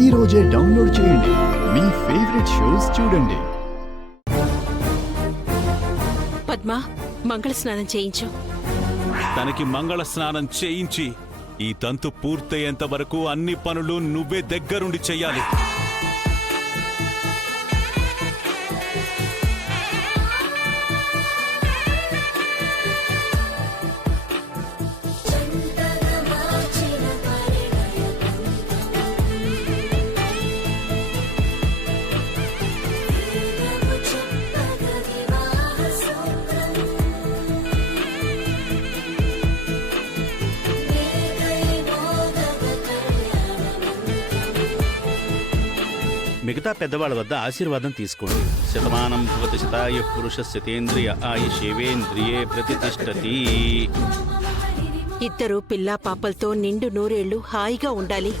ఈ రోజే డౌన్లోడ్ చేయండి. మీ ఫేవరెట్ షోస్ చూడండి. పద్మ, మంగళ స్నానం చేయించు. తనకి మంగళ స్నానం చేయించి ఈ తంతు పూర్తయ్యేంత వరకు అన్ని పనులు నువ్వే దగ్గరుండి చెయ్యాలి. మిగతా పెద్దవాళ్ళ వద్ద ఆశీర్వాదం తీసుకోండి. శతమానం భవతి శతాయ పురుష శతేంద్రియ ఆయుషేవేంద్రియే ప్రతిష్టతి. ఇద్దరు పిల్లా పాపలతో నిండు నూరేళ్లు హాయిగా ఉండాలి.